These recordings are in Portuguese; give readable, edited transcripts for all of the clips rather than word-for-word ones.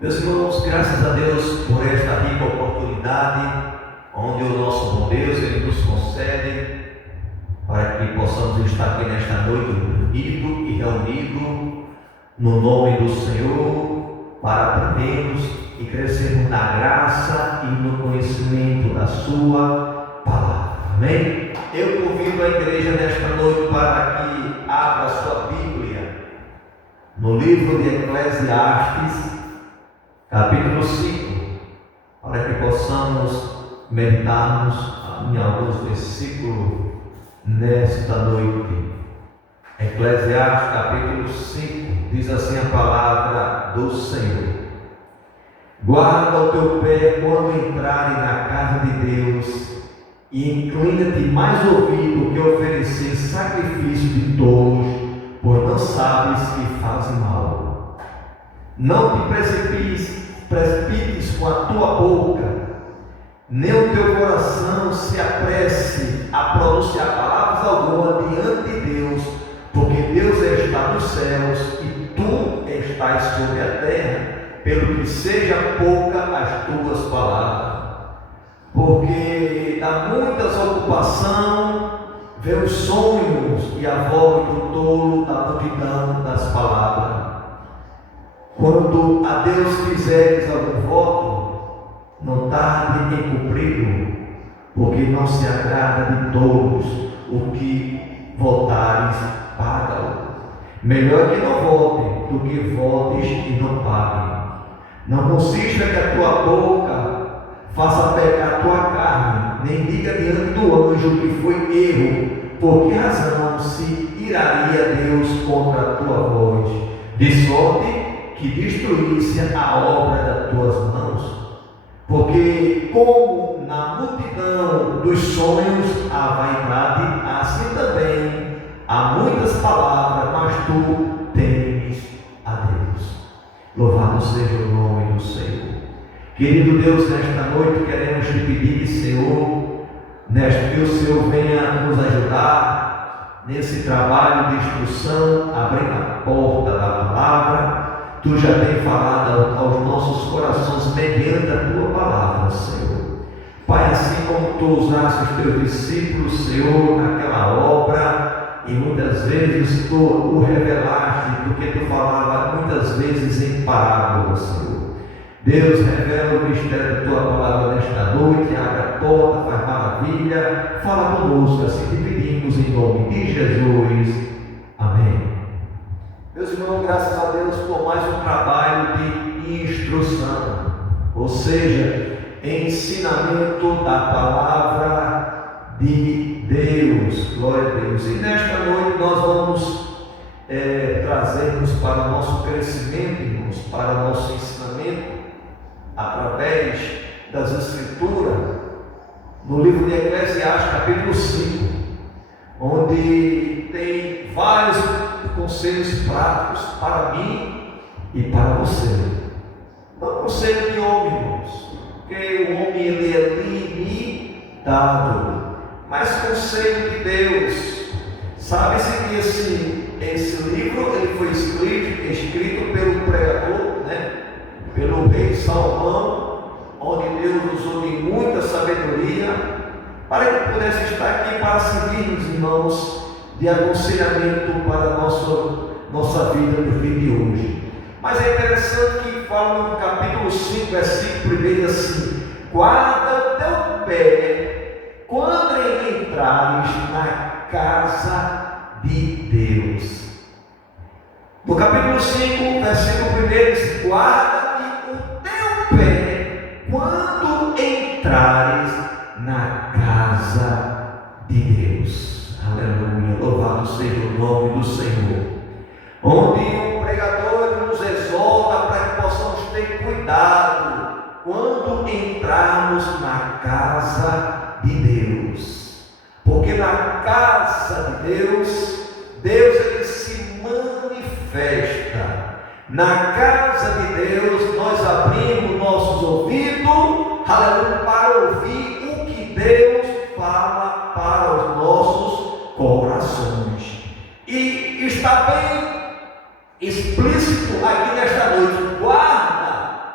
Meus irmãos, graças a Deus por esta rica oportunidade, onde o nosso bom Deus Ele nos concede para que possamos estar aqui nesta noite unido e reunido no nome do Senhor, para aprendermos e crescermos na graça e no conhecimento da Sua Palavra. Amém? Eu convido a igreja nesta noite para que abra a sua Bíblia no livro de Eclesiastes, capítulo 5, para que possamos meditarmos em alguns versículos nesta noite. Eclesiastes capítulo 5, diz assim a palavra do Senhor: guarda o teu pé quando entrares na casa de Deus, e inclina-te mais ouvido que oferecer sacrifício de tolos, pois não sabes que fazem mal. Não te precipites com a tua boca, nem o teu coração se apresse a pronunciar palavras alguma diante de Deus, porque Deus está nos céus e tu estás sobre a terra, pelo que seja pouca as tuas palavras. Porque dá muitas ocupações, vê os sonhos e a voz do tolo da multidão das palavras. Quando a Deus fizeres algum voto, não tarde em cumpri-lo, porque não se agrada de todos o que votares, paga-o. Melhor que não vote do que votes e não pague. Não consista que a tua boca faça pecar a tua carne, nem diga diante do anjo que foi erro. Por que razão se iraria Deus contra a tua voz, de sorte que destruísse a obra das tuas mãos? Porque como na multidão dos sonhos há vaidade, assim também há muitas palavras, mas tu temes a Deus. Louvado seja o nome do Senhor. Querido Deus, nesta noite queremos te pedir, Senhor, que o Senhor venha nos ajudar nesse trabalho de instrução, abrindo a porta da palavra. Tu já tens falado aos nossos corações mediante a tua palavra, Senhor. Pai, assim como tu usaste os teus discípulos, Senhor, naquela obra, e muitas vezes tu o revelaste, porque tu falava muitas vezes em parábolas, Senhor. Deus, revela o mistério da tua palavra nesta noite, abre a porta, faz maravilha, fala conosco, assim te pedimos em nome de Jesus. Amém. Meus irmãos, graças a Deus por mais um trabalho de instrução, ou seja, ensinamento da palavra de Deus. Glória a Deus. E nesta noite nós vamos trazermos para o nosso crescimento, irmãos, para o nosso ensinamento, através das Escrituras, no livro de Eclesiastes, capítulo 5, onde tem vários conselhos práticos para mim e para você. Não conselho de homem, irmãos, porque o homem ele é limitado, mas conselho de Deus. Sabe-se que esse livro ele foi escrito pelo pregador, pelo rei Salomão, onde Deus usou de muita sabedoria para que pudesse estar aqui para servirmos, irmãos, de aconselhamento para a nossa vida no dia de hoje. Mas é interessante que fala no capítulo 5, versículo 1 assim: guarda o teu pé quando entrares na casa de Deus. No capítulo 5, versículo 1 diz: guarda o teu pé quando entrares na casa de Deus. Aleluia, louvado seja o nome do Senhor. Onde o pregador nos exorta para que possamos ter cuidado quando entrarmos na casa de Deus, porque na casa de Deus, Deus ele se manifesta. Na casa de Deus nós abrimos nossos ouvidos, aleluia, para ouvir o que Deus fala para os nossos corações. E está bem explícito aqui nesta noite: guarda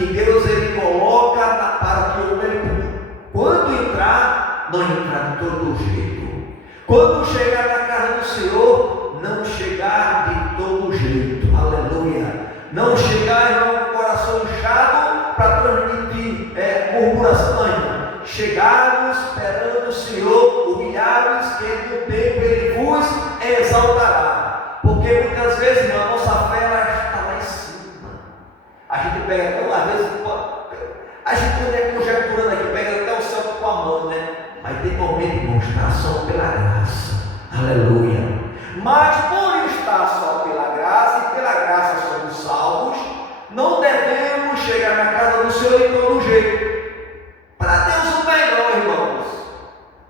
que Deus ele coloca para que o homem, quando entrar, não entrar de todo jeito. Quando chegar na casa do Senhor, não chegar de todo jeito. Aleluia. Não chegar, irmão, com o coração inchado para transmitir murmuração, irmão. Chegarmos esperando o Senhor, humilhados, que no tempo Ele vos exaltará. Porque muitas vezes, irmão, a nossa fé ela está lá em cima. A gente pega, então, às vezes, a gente não é conjecturando aqui, pega até o céu com a mão, né? Mas tem momento de demonstração pela graça. Aleluia. Mas por estar só pela graça e pela graça somos salvos, não devemos chegar na casa do Senhor em todo jeito. Para Deus o melhor, irmãos.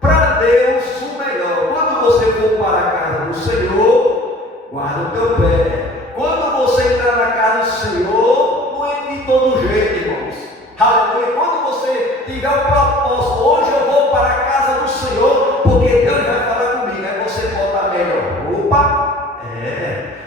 Para Deus o melhor. Quando você for para a casa do Senhor, guarda o teu pé. Quando você entrar na casa do Senhor, não entre de todo jeito, irmãos. Aleluia. Quando você tiver o propósito, hoje eu vou para a casa do Senhor, porque Deus vai falar comigo. Aí você bota a melhor roupa,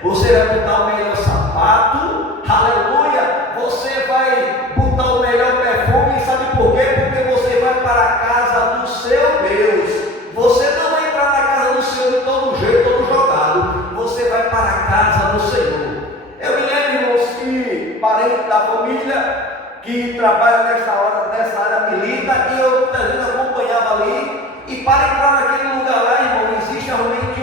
você vai botar o melhor sapato, aleluia. Você vai botar o melhor perfume, sabe por quê? Porque você vai para a casa do seu Deus. Você não vai entrar na casa do Senhor de todo jeito, todo jogado. Você vai para a casa do Senhor. Eu me lembro, irmãos, que parente da família que trabalha nessa área milita, e eu muitas vezes acompanhava ali, e para entrar naquele lugar lá, irmão, existe realmente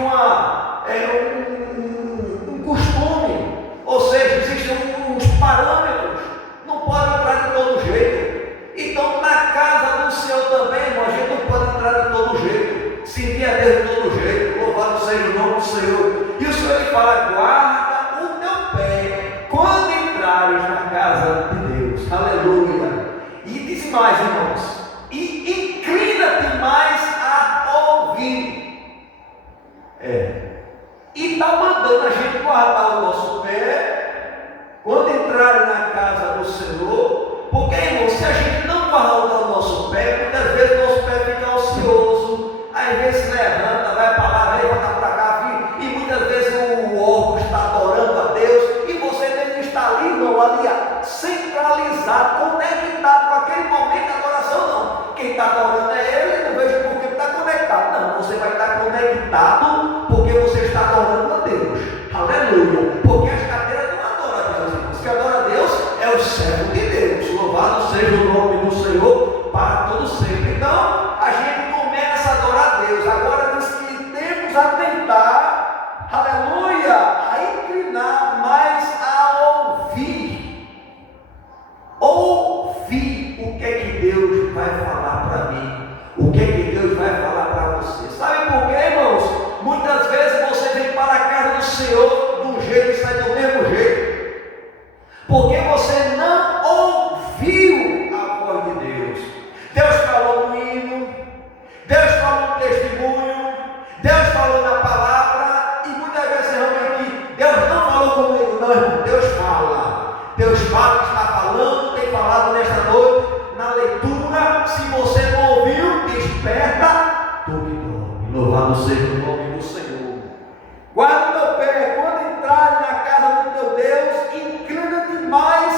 um costume, ou seja, existem uns parâmetros, não pode entrar de todo jeito. Então na casa do Senhor também, irmão, a gente não pode entrar de todo jeito, servir a Deus de todo jeito, louvado seja o nome do Senhor. E o Senhor ele fala, guarda o teu pé quando entrares na casa de Deus. Aleluia. E diz mais, irmãos, e inclina-te mais a ouvir. E está mandando a gente guardar o nosso pé quando entrar na casa do Senhor, porque, irmão, se a gente não guardar o nosso pé, muitas vezes o nosso pé fica ocioso, às vezes se levanta, vai para lá, vai voltar para cá, e muitas vezes o órgão está adorando a Deus, e você tem que estar ali, irmão, ali, centralizado, conectado com aquele momento de adoração, não. Quem está adorando é Ele, não vejo por que está conectado. Não, você vai estar conectado porque você está adorando a Deus. Aleluia. Porque as cadeiras não adoram a Deus, irmãos. Quem adora a Deus é o servo de Deus. Louvado seja o nome do Senhor para todo sempre. Então, a gente começa a adorar a Deus. Agora diz que temos a tentar, aleluia, a inclinar mais a ouvir. Ouvir o que é que Deus vai falar para mim, o que é que Deus vai falar para você. Sabe por quê, irmãos? Muitas vezes você vem para a casa do Senhor de um jeito e sai do mesmo jeito, porque você não ouviu a voz de Deus. Deus falou no hino, Deus falou no testemunho, Deus falou na palavra, e muitas vezes realmente Deus não falou comigo, não, irmão. Deus fala, está falando, tem falado nesta noite, na leitura. Se você não ouviu, desperta, tu que dorme. Louvado seja o nome do Senhor. Guarda o teu pé, quando entrar na casa do teu Deus, inclina-te mais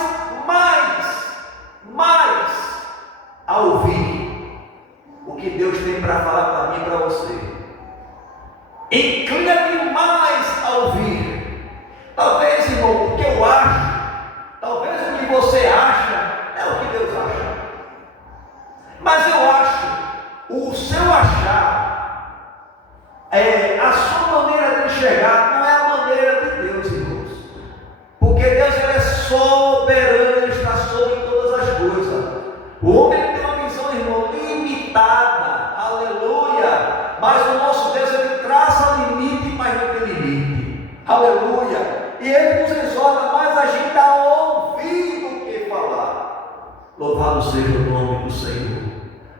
a ouvir o que Deus tem para falar para mim e para você. Inclina-te mais a ouvir. Talvez, irmão, o que eu acho, talvez o que você acha é o que Deus acha. Mas eu acho, o seu achar, a sua maneira de enxergar não é a maneira de Deus, irmãos. Porque Deus ele é soberano, Ele está sobre todas as coisas. O homem tem uma visão, irmão, limitada, aleluia. Mas o nosso Deus, Ele traça limite, mas não tem limite, aleluia. E Ele nos exorta mais a gente a ouvir do que falar. Louvado seja o nome do Senhor.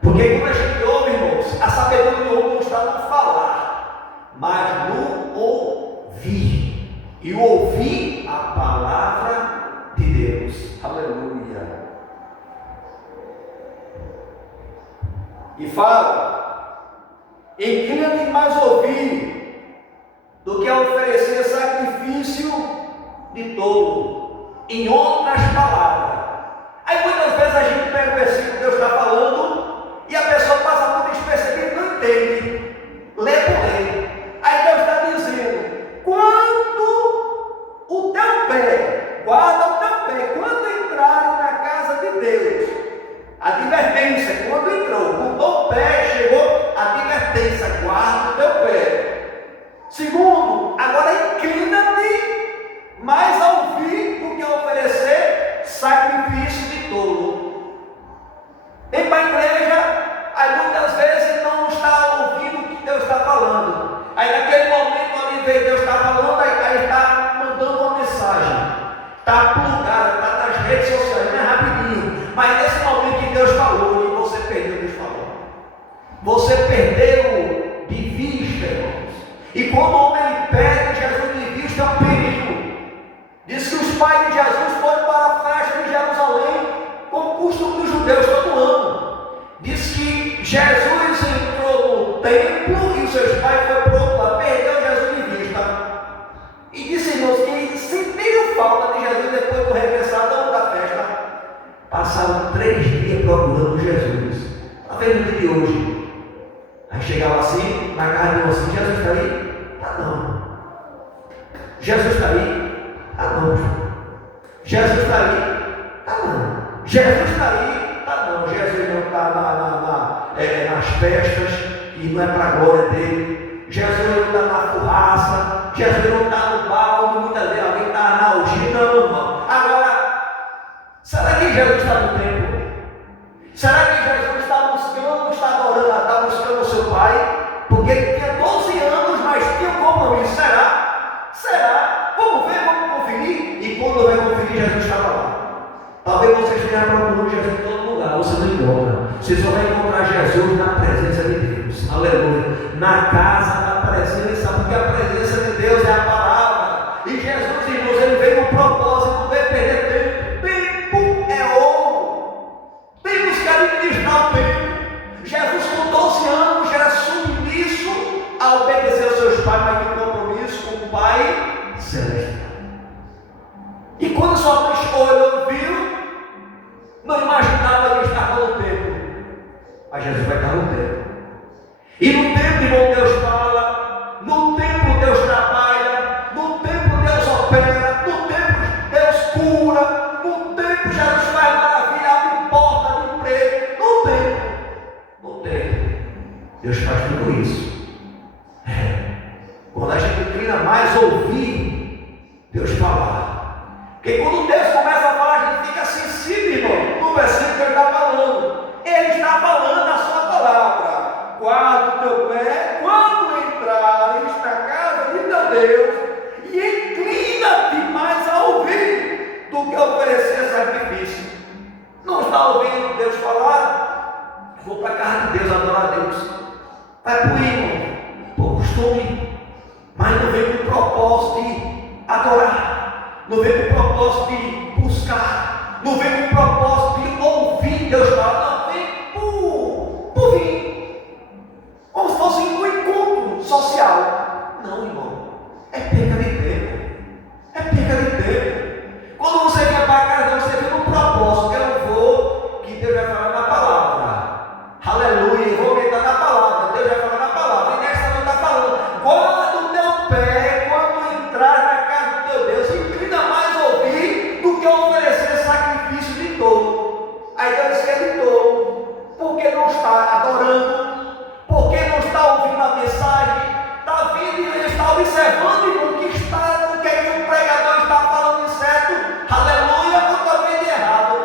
Porque quando a gente ouve, irmãos, a sabedoria do homem não está no falar, mas no ouvir. E ouvir a palavra de Deus. Aleluia. E fala, inclina-te mais ouvir do que a oferecer sacrifício de tolo. Em outras palavras, aí muitas vezes a gente pega o versículo que Deus está falando e a pessoa passa por despercebido e não entende. Lê por lê. Aí Deus está dizendo: quando o teu pé, guarda o teu pé, quando entrares na casa de Deus, advertência, quando entrou, botou o pé, chegou, advertência, guarda o teu pé. Segundo, agora inclina-te mais a ouvir do que a oferecer sacrifício de tolo. Vem para a igreja, aí muitas vezes não está ouvindo o que Deus está falando. Aí naquele momento ali vem Deus está falando, aí está mandando uma mensagem. Está plugada, está nas redes sociais, não é rapidinho. Mas nesse momento que Deus falou, e você perdeu, Deus falou. Você perdeu de vista, irmãos. E quando o homem perde Jesus de vista, é um perigo. Diz que os pais de Jesus foram para a festa de Jerusalém, com o costume dos judeus todo ano. Diz que Jesus entrou no templo e os seus pais foram para o outro lado, perdeu Jesus de vista. E disse, irmãos, que sentiram falta de Jesus depois do regressar da festa. Passaram 3 dias procurando Jesus. Está vendo o dia de hoje? Aí chegava assim, na casa de um assim: Jesus está aí? Ah, não. Jesus está aí? Ah, não. Jesus está aí? Ah, não. Jesus está aí? Ah, não. Jesus não está nas festas e não é para a glória dele. Jesus não está na fumaça. Jesus não está no bar, onde muitas vezes alguém está na orgia. Não, irmão. Agora, será que Jesus está no templo? Será que Jesus está buscando, está adorando, está buscando o seu Pai? Porque ele tinha 12 anos, mas tinha um compromisso. Será? Será? Vamos ver, vamos conferir. E quando vai conferir, Jesus estava lá. Talvez você esteja procurando Jesus em todo lugar, você não encontra. Você só vai encontrar Jesus na presença de Deus. Aleluia. Na casa da presença, porque a presença de Deus é a palavra. E Jesus, irmãos, ele veio com propósito, não veio perder tempo. Tempo é ouro. Temos que administrar o tempo. Jesus, com 12 anos, já era submisso a obedecer aos seus pais, mas tinha um compromisso com o Pai Celeste. E quando sua mãe olhou e viu, não imaginava que estava no templo. Mas Jesus vai estar no templo. E no templo, irmão, Deus fala. No templo Deus trabalha. No templo Deus opera. No templo Deus cura. No templo Jesus faz maravilha, abre porta de emprego. No templo. No templo. Deus faz tudo isso. Quando a gente inclina mais a ouvir Deus falar. Porque quando Deus começa a falar, a gente fica sensível, irmão, no versículo que ele está falando. Ele está falando a sua palavra. Guarda o teu pé quando entrares na casa de teu Deus e inclina-te mais a ouvir do que oferecer sacrifício. Não está ouvindo Deus falar? Vou para a casa de Deus adorar a Deus. Vai para o irmão, por costume, mas não vem com o propósito de adorar. Não vem com o propósito de buscar, não vem com o propósito de ouvir Deus falar, não vem por vir, como se fosse um encontro social. Não, irmão, é perca de tempo, é perca de tempo. Quando você vai para a casa de Deus, você vem no propósito, eu vou, que Deus vai falar na palavra, aleluia, eu vou meditar na palavra, Deus vai falar na palavra, e nessa não está falando, guarda o teu pé quando entrar na casa do teu Deus, inclina mais a ouvir do que oferecer sacrifício de tolo. Aí Deus diz que é de tolo, porque não está adorando, porque não está ouvindo a mensagem, está vindo e ele está observando o que está, o que o pregador está falando de certo, aleluia, ou está vendo errado,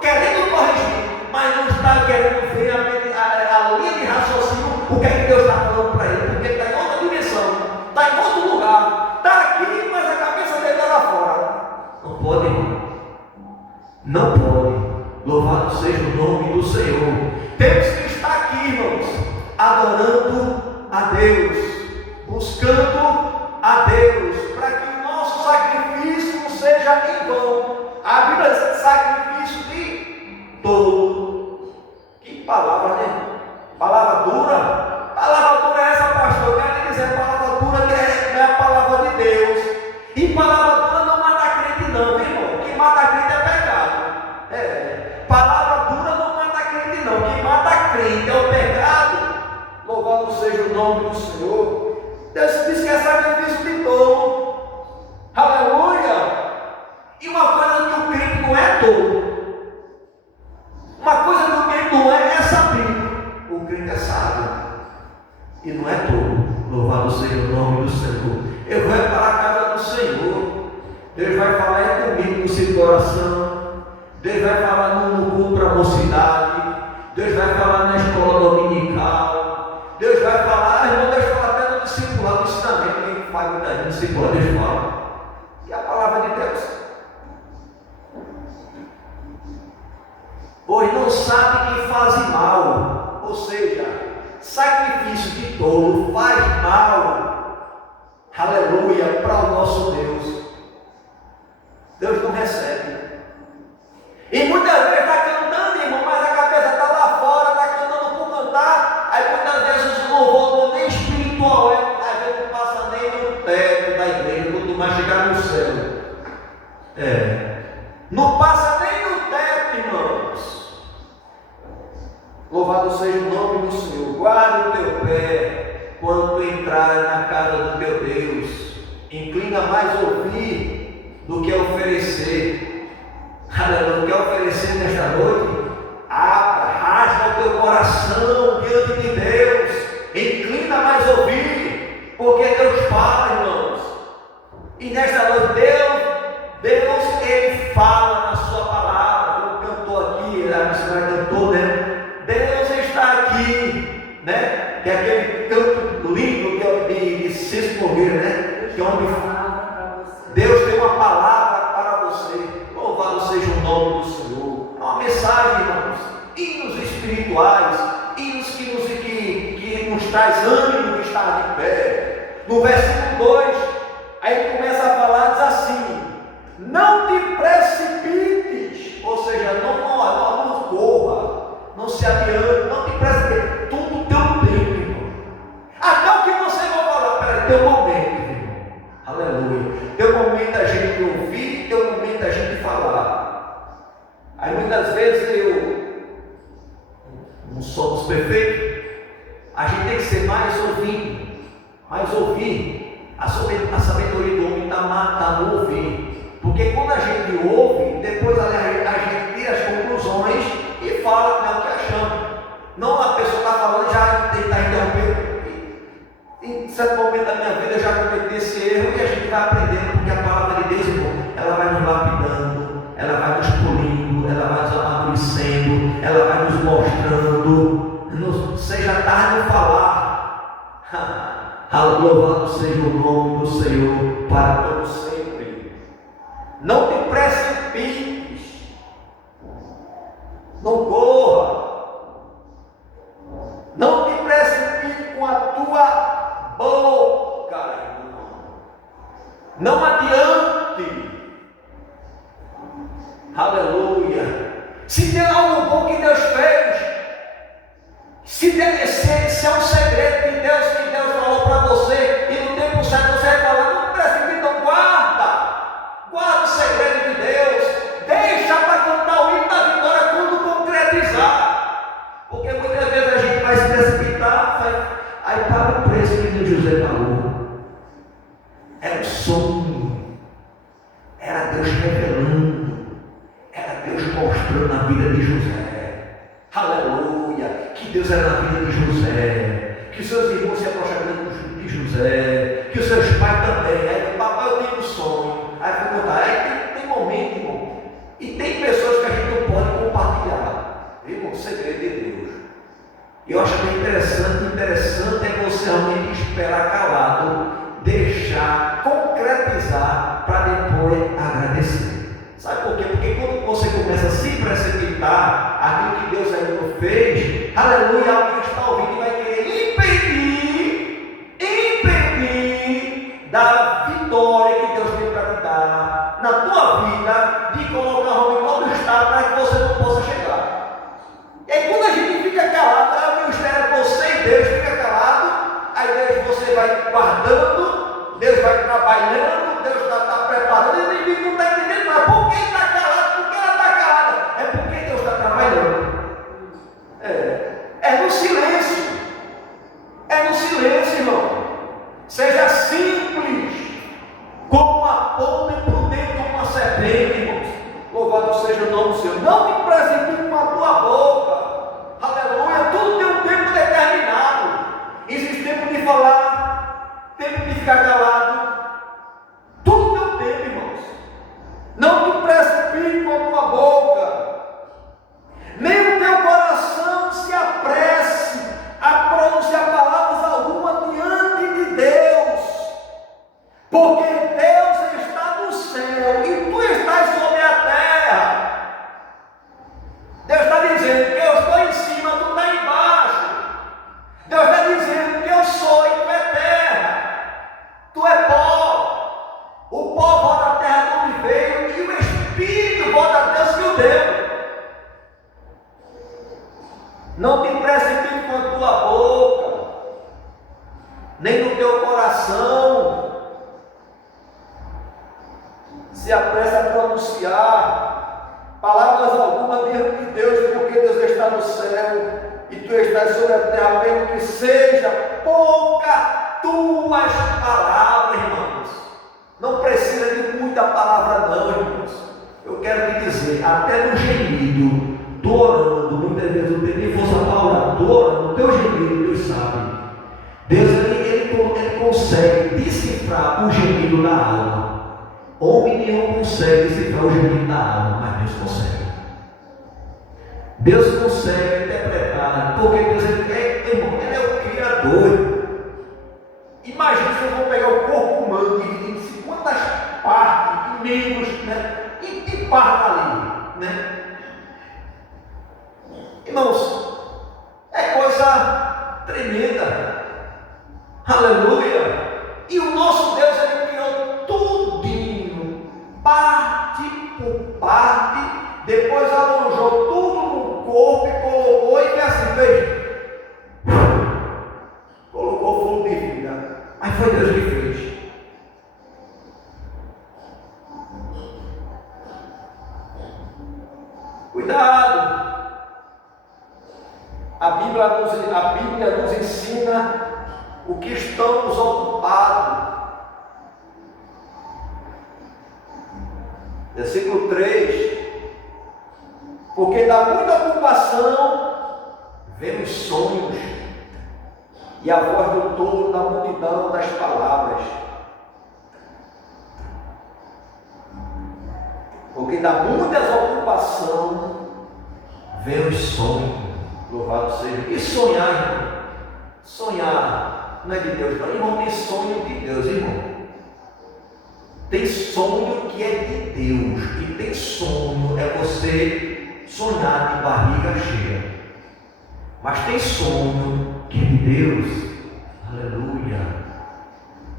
querendo corrigir, mas não está querendo ver a linha de raciocínio, o que é que Deus está falando para ele, porque está em outra dimensão, está em outro lugar, está aqui, mas a cabeça dele está lá fora. Não pode, irmão. Não pode. Louvado seja o nome do Senhor. Temos que estar aqui, irmãos, adorando a Deus, buscando a Deus, para que o nosso sacrifício não seja em vão. A Bíblia diz sacrifício de tolo. Que palavra, né? Palavra dura. Palavra dura é essa, pastor? Eu quero dizer palavra dura que é a palavra de Deus. E palavra dura não mata crente, não, irmão. Quem mata crente é pecado. Palavra seja o nome do Senhor. Deus diz que é sacrifício de tolo. Aleluia! E uma coisa que o crente não é tolo. Uma coisa que o crente não é sabido. O crente é sábio. E não é tolo. Louvado seja o nome do Senhor. Eu vou para a casa do Senhor. Deus vai falar comigo no seu coração. Deus vai falar no culto para a mocidade. Deus vai falar na escola dominical. Deus vai falar, irmão, Deus fala até no discipulado, no ensinamento. Quem faz muita gente discipulado, Deus fala. E a palavra de Deus. Pois não sabe quem faz mal. Ou seja, sacrifício de tolo faz mal. Aleluia, para o nosso Deus. Deus não recebe. E muitas vezes está cantando, irmão, mas a cabeça está lá fora, está cantando por cantar. Aí muitas vezes o louvor não é nem espiritual, às vezes não passa nem no teto da igreja, quanto mais chegar no céu. Não passa nem no teto, irmãos. Louvado seja o nome do Senhor. Guarda o teu pé quando entrar na casa do teu Deus. Inclina mais ouvir do que oferecer. Aleluia, quer oferecer nesta noite? Abra, rasga o teu coração diante de Deus. Inclina mais ouvir, porque Deus fala, irmãos. E nesta noite Deus ele fala na sua palavra. Como cantou aqui, a missionária cantou, né? Deus está aqui, né? Que é aquele canto lindo que é de Cícero Nogueira, né? Que é onde Deus tem uma palavra para você. Louvado seja o nome do Senhor. É uma mensagem, irmãos. Hinos espirituais, hinos que nos traz ânimo de estar de pé. No versículo 2, aí começa a falar, diz assim: não te precipites, ou seja, não corra, não se adiante, não te precipites, tudo teu tempo, irmão. Até o que você vai falar, peraí, teu momento, irmão. Aleluia. Teu momento a gente ouvir, teu momento a gente falar. Aí muitas vezes não somos perfeitos, a gente tem que ser mais ouvindo, mais ouvir. A sabedoria do homem está no ouvir, porque quando a gente ouve, depois a gente tira as conclusões e fala o que achamos. Não a pessoa está falando e já está interrompendo. Em certo momento da minha vida eu já cometi esse erro e a gente vai aprendendo, porque a palavra de Deus, irmão, ela vai nos lapidando, ela vai nos polindo, ela vai nos amadurecendo, ela vai nos mostrando, seja tarde no falar. Louvado seja o nome do Senhor para todo sempre. Não te precipites, não corra, não te precipites com a tua boca, não adiante. Aleluia. Se tem algo bom que Deus fez, se é um segredo que Deus falou para você e no tempo certo você vai falar, não precipita, então guarda o segredo de Deus, deixa para cantar o hino da vitória quando concretizar, porque muitas vezes a gente vai se precipitar, aí paga o preço que o José pagou. Era um sonho, era Deus revelando, era Deus mostrando a vida de José. Aleluia, que Deus era na vida de José, que seus irmãos se aproximaram de José, que os seus pais também. Aí o papai, eu tenho um sonho, aí foi contar. Aí tem momento, irmão, e tem pessoas que a gente não pode compartilhar, irmão, o segredo de Deus. Eu acho que é interessante é você realmente esperar calado, deixar, concretizar, para depois agradecer. Sabe por quê? Porque quando você começa a se precipitar, aquilo que Deus ainda não fez, aleluia, alguém está ouvindo e vai querer impedir da vitória que Deus tem para te dar na tua vida, de colocar o homem em outro estado para que você não possa chegar. E aí quando a gente fica calado, o ministério é você e Deus, fica calado, aí Deus, você vai guardando, Deus vai trabalhando, Deus está preparando, e o inimigo não está entendendo, mas por que está calado? Por que ela está calada? É porque Deus está trabalhando. É no silêncio. É no ficar calado. Tudo teu tempo, irmãos. Não te precipite com a tua boca, nem o teu coração se apresse a pronunciar palavras alguma diante de Deus, porque Deus está no céu e tu estás sobre a terra. Deus está dizendo que eu estou em cima, tu está embaixo. Deus está dizendo que eu sou e tu é terra, tu é pó. O pó volta à terra de onde veio e o Espírito volta a Deus que o deu. Não te precipite com a tua boca, nem no teu coração. Se apressa a pronunciar palavras alguma diante de Deus, porque Deus está no céu e tu estás sobre a terra, mesmo que seja pouca tuas palavras, irmãos. Não precisa de muita palavra não, irmãos. Eu quero te dizer, até no gemido, tu orando, muitas vezes não tem nem força para orar, tu orando, o teu gemido, Deus sabe. Deus ele consegue decifrar o gemido da alma. Homem nenhum consegue decifrar o gemido da alma, mas Deus consegue. Deus consegue interpretar, porque Deus irmão, ele é o Criador. Imagina se eu vou pegar o corpo humano, dividir em 50 partes, em membros, né? E que parte ali, né? Irmãos, é coisa tremenda. Aleluia! E o nosso Deus, ele criou tudinho, parte por parte, depois alojou tudo no corpo e colocou, e assim fez. Colocou fogo de vida. Mas foi Deus que fez. Cuidado! A Bíblia nos ensina o que estamos ocupados. Versículo 3. Porque da muita ocupação vem os sonhos e a voz do tolo da multidão das palavras. Porque da muita ocupação vem os sonhos. Louvado seja. E sonhar, irmão? Sonhar não é de Deus, não. Irmão, tem sonho de Deus, irmão. Tem sonho que é de Deus. E tem sonho, é você sonhar de barriga cheia. Mas tem sonho que é de Deus. Aleluia.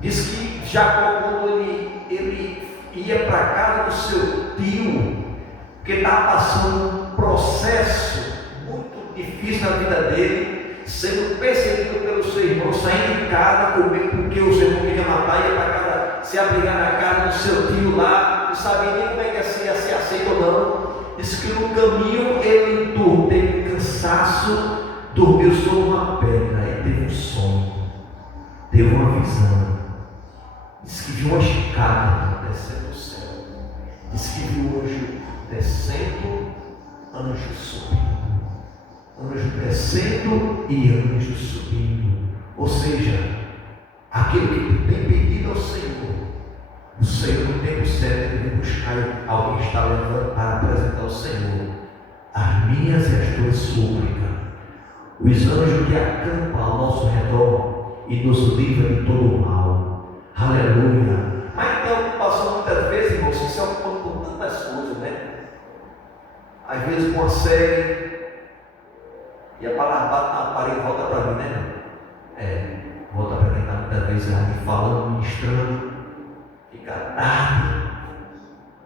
Diz que Jacó, quando ele ia para a casa do seu tio, porque estava passando um processo muito difícil na vida dele, sendo perseguido pelo seu irmão, saindo de casa, porque o seu irmão queria matar, ia para casa, se abrigar na casa do seu tio lá, não sabia nem como é que ia ser aceito ou não. Diz que no caminho ele teve cansaço, dormiu sobre uma pedra e teve um sonho, teve uma visão. Diz que viu uma escada descendo do céu, diz que viu o anjo descendo, anjo subindo. Anjo descendo e anjo subindo. Ou seja, aquilo que tu tem pedido ao Senhor, o Senhor no tempo certo deve buscar alguém que está levando para apresentar ao Senhor as minhas e as tuas súplicas. Os anjos que acampam ao nosso redor e nos livram de todo o mal. Aleluia. Mas tem ocupação muitas vezes, irmãos, que se ocupam com tantas coisas, né? Às vezes com a série. E a palavra bate na parede e volta para mim, né? Volta para mim, muitas vezes ali falando, ministrando, fica tarde,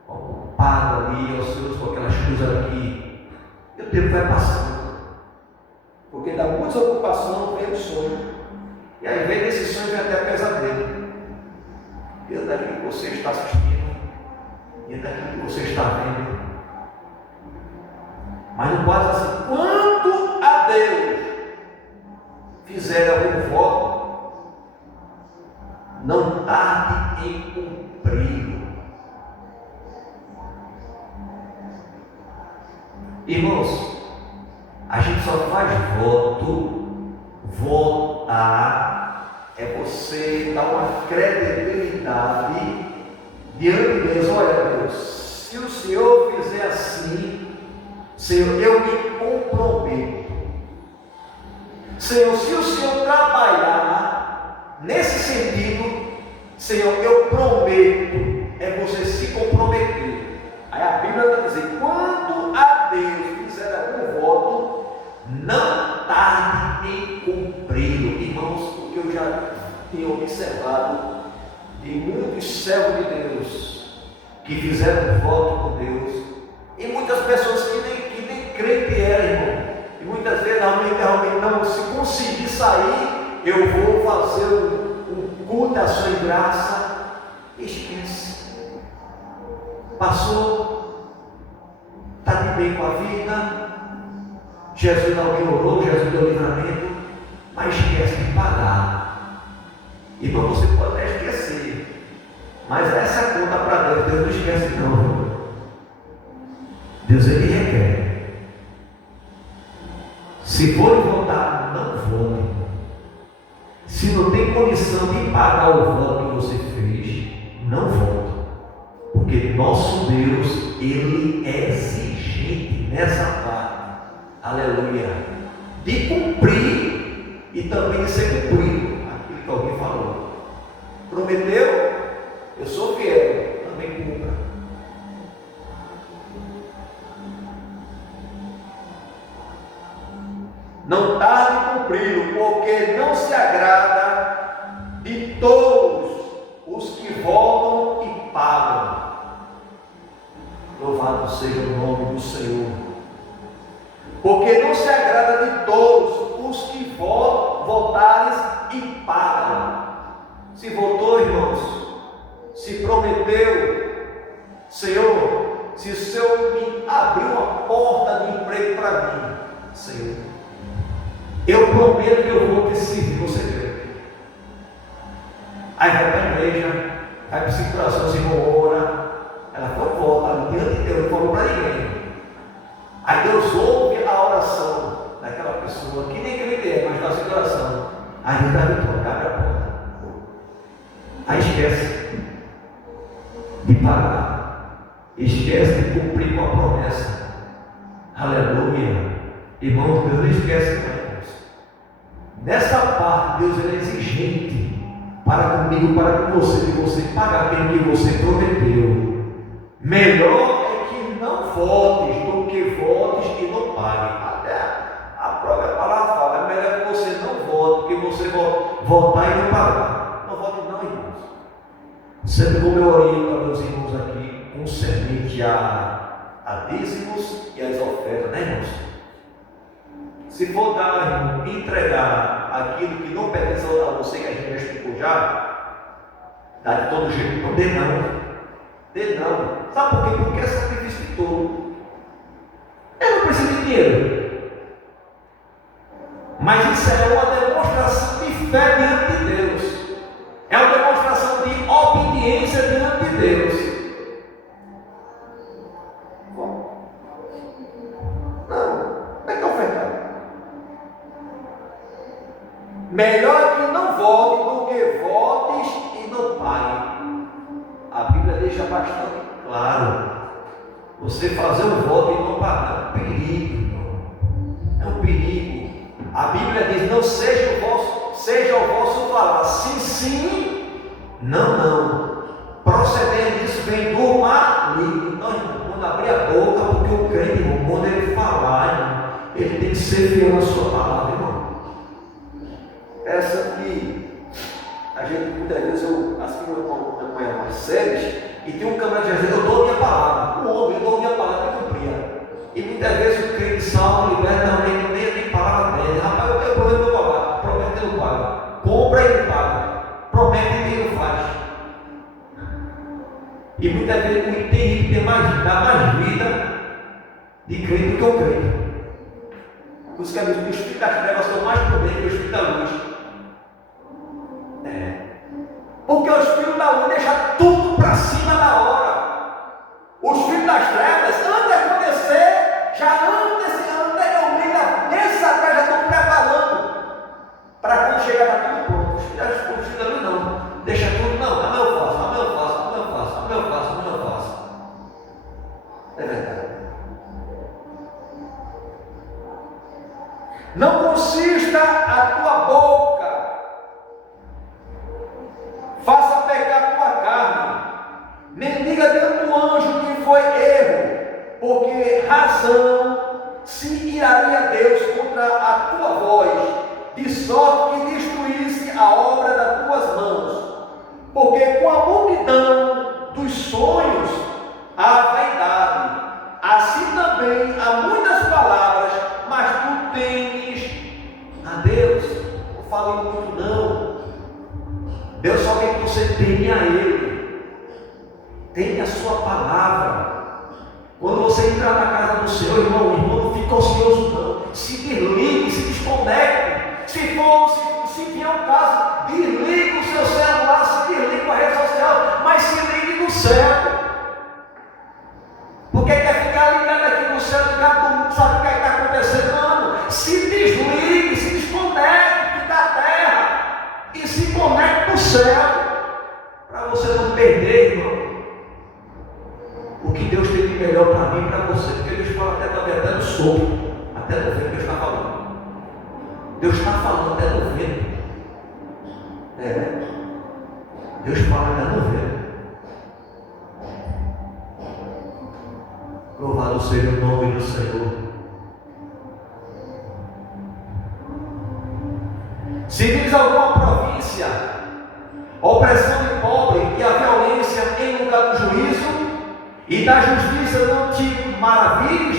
ocupado ali, ansioso com aquelas coisas aqui. E o tempo vai passando. Porque dá muita ocupação, vem o sonho. E aí vem desse sonho, vem até pesadelo. Dentro daquilo que você está assistindo, dentro daquilo que você está vendo. Mas não pode assim, quando a Deus fizer algum voto, não tarde em cumprir. Irmãos, a gente só faz voto, votar é você dar uma credibilidade diante de Deus. Olha, Deus, se o Senhor fizer assim, Senhor, eu me comprometo. Senhor, se o Senhor trabalhar nesse sentido, Senhor, eu prometo. É você se comprometer. Aí a Bíblia está dizendo: quando a Deus fizer algum voto, não tarde em cumpri-lo. Irmãos, o que eu já tenho observado de muitos servos de Deus que fizeram voto com Deus, e muitas pessoas que nem crente eram, irmão. E muitas vezes realmente não, se conseguir sair, eu vou fazer um culto à sua graça. Esquece. Passou, está de bem com a vida, Jesus não orou, Jesus deu livramento, mas esquece de pagar. Então você pode até esquecer, mas essa conta para Deus, Deus não esquece não. Deus ele requer. Se for votar, não vote. Se não tem condição de pagar o voto que você fez, não vote. Porque nosso Deus, ele é exigente nessa parte, aleluia, de cumprir e também de ser cumprido aquilo que alguém falou. Prometeu, eu sou fiel, também cumpra. Não tarde em cumpri-lo, porque não se agrada de todos os que votam e pagam. Louvado seja o nome do Senhor. Porque não se agrada de todos os que votares e pagam. Se votou, irmãos, se prometeu, Senhor, se o Senhor me abrir uma porta de emprego para mim, Senhor, eu prometo que eu vou te servir, você crê. Aí vai para a igreja, vai para a circulação, se ora, ela foi volta diante de Deus, não falou para ninguém. Aí Deus ouve a oração daquela pessoa, que nem crente é, mas faz a oração. Aí Deus dá a vitória, abre a porta. Aí esquece de pagar, esquece de cumprir com a promessa. Aleluia. Irmãos, Deus não esquece mais. Nessa parte, Deus é exigente para comigo, para com você, de você pagar aquilo que você prometeu. Melhor é que não votes do que votes e não pague. Até a própria palavra fala: é melhor que você não vote do que você votar e não pagar. Não vote não, irmãos. Sempre como eu oriento a meus irmãos aqui, concernente a dízimos e as ofertas, né, irmãos? Se for dar, irmão, entregar aquilo que não pertence a você, que a gente já explicou já, dá de todo jeito, não dê não. Dê não. Sabe por quê? Porque é sacrifício de todo. Eu não preciso de dinheiro. Mas isso é uma demonstração de fé diante de Deus. É uma demonstração de obediência diante de Deus. Bom. Não. Como é que é ofertar? Melhor que não vote do que votes e não pague. A Bíblia deixa bastante claro. Você fazer um voto e não pagar é um perigo, irmão. É um perigo. A Bíblia diz: não seja o vosso falar sim, sim, não, não. Procedendo disso vem do maligno. Então, irmão, quando abrir a boca, porque o crente, irmão, quando ele falar, irmão, ele tem que ser fiel na sua palavra, irmão. Essa que a gente muitas vezes eu assisto umas séries e tem um camarada que diz: eu dou a minha palavra. O homem, eu dou a minha palavra e cumpria. E muitas vezes o crente salva, liberta, também nem palavra dele. Rapaz, eu prometo que eu vou pagar. Promete que não paga. Compra e não paga. Promete e não faz. E muitas vezes o tem dá mais vida de crente do que o crente. Por isso que os filhos das trevas são mais prudentes que os filhos da luz. Porque os filhos da luz deixam tudo para cima da hora. Os filhos das trevas, antes de acontecer, já anteriormente, mês atrás, já estão preparando para quando chegar, está tudo pronto. quero fugir da luz, não. Deixa tudo, não. Amanhã eu faço, amanhã eu faço, amanhã eu faço, amanhã eu faço, amanhã eu faço. É verdade. Não consista a tua boca, faça pecar a tua carne, nem diga diante do anjo que foi erro, porque razão se iraria Deus contra a tua voz, de sorte que destruísse a obra das tuas mãos, porque com a multidão dos sonhos há vaidade, assim também há muitas palavras, mas tu temes a Deus. Não fale muito não. Deus só quer que você teme a Ele, teme a sua palavra. Quando você entrar na casa do Senhor, irmão, não fica ocioso não, se desligue, se desconecte. Se vier um caso, desligue o seu celular, se desligue com a rede social, mas se ligue no céu. Porque quer ficar ligado aqui no céu, ligado no mundo, sabe o que está acontecendo? Não, se desligue, se desconecte da terra e se conecte no céu, para você não perder, irmão, o que Deus tem de melhor para mim e para você. Porque Deus fala até no sopro, até no vento Deus está falando. Deus está falando até no vento. Deus fala até no vento. Louvado seja o nome do Senhor. Se diz alguma província, opressão de pobre e a violência em lugar do juízo, e da justiça não te maravilhes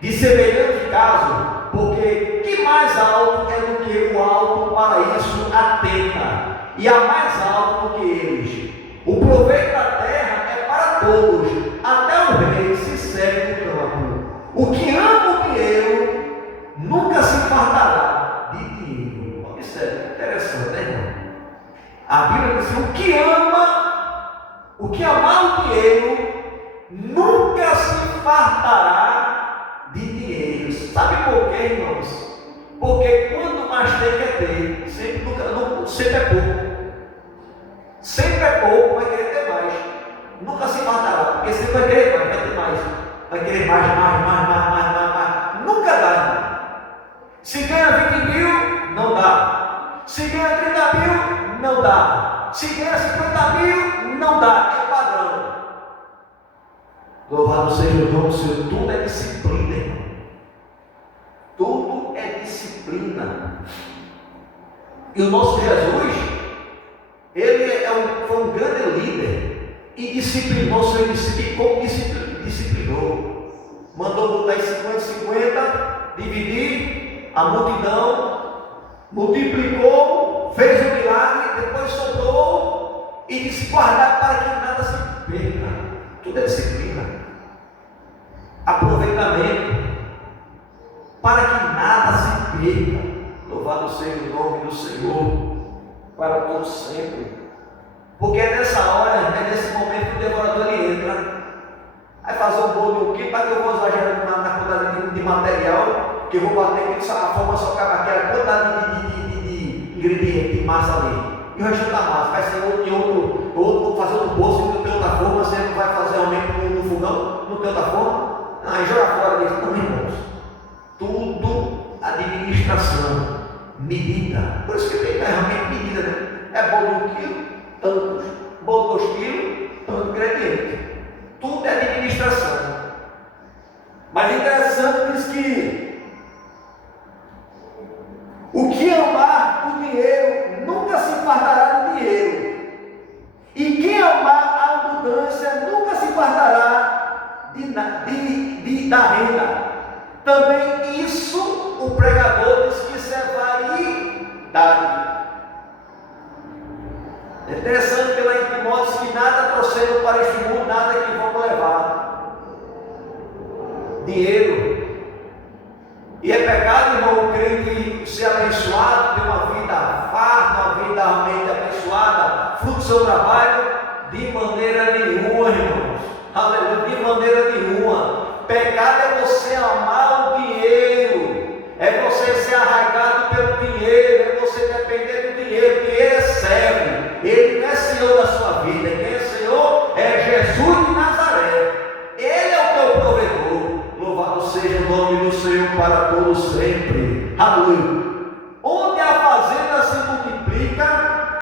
de semelhante caso, porque que mais alto é do que o alto para isso atenta, e há mais alto do que eles. O proveito da terra é para todos, até o rei se serve do campo. O que ama o dinheiro nunca se fartará de dinheiro. Observe, interessante, né, irmão? A Bíblia diz assim: o que amar o dinheiro nunca se fartará de dinheiro. Sabe por quê, irmãos? Porque quando mais tem que ter, sempre é pouco. Sempre é pouco, vai querer ter mais. Nunca se fartará, porque sempre vai querer mais, vai ter mais. Vai querer mais. Nunca dá, irmão. Se ganha 20 mil, não dá. Se ganha 30 mil, não dá. Se ganha 50 mil, não dá. É padrão. Louvado seja o nome do Senhor. Tudo é disciplina, irmão. Tudo é disciplina. E o nosso Jesus, ele foi um grande líder e disciplinou seu discípulo. Como disciplinou? Mandou botar em 50, dividir a multidão, multiplicou, fez o milagre, depois soprou e disse: guardar para que nada se perca. Tudo é disciplina, aproveitamento, para que nada se perca. Louvado seja o nome do Senhor para todos sempre. Porque é nessa hora, é nesse momento que o devorador ele entra. Aí fazer um bolo de para que eu vou exagerar na quantidade de material, que eu vou bater com a forma só cabe aquela quantidade de ingrediente, de massa ali. E o resto da massa vai ser outro fazer um bolso e não tem outra forma. Você não vai fazer aumento no fogão, não tem outra forma. Aí joga fora disso, não, irmãos. Tudo administração, medida. Por isso que tem realmente medida, né? É bolo de 1 quilo, tantos. Bolo de 2 quilos, tanto ingrediente. Tudo é administração. Mas interessante diz que o que amar o dinheiro nunca se fartará do dinheiro. E quem amar a abundância nunca se fartará da renda. Também isso o pregador diz que isso é vaidade. É interessante que lá em Timóteo que nada trouxeram para este mundo, nada que vão levar. Dinheiro. E é pecado, irmão, o crente ser abençoado, ter uma vida farta, uma vida realmente abençoada, fruto do seu trabalho? De maneira nenhuma, irmãos. Aleluia, de maneira nenhuma. Pecado é você amar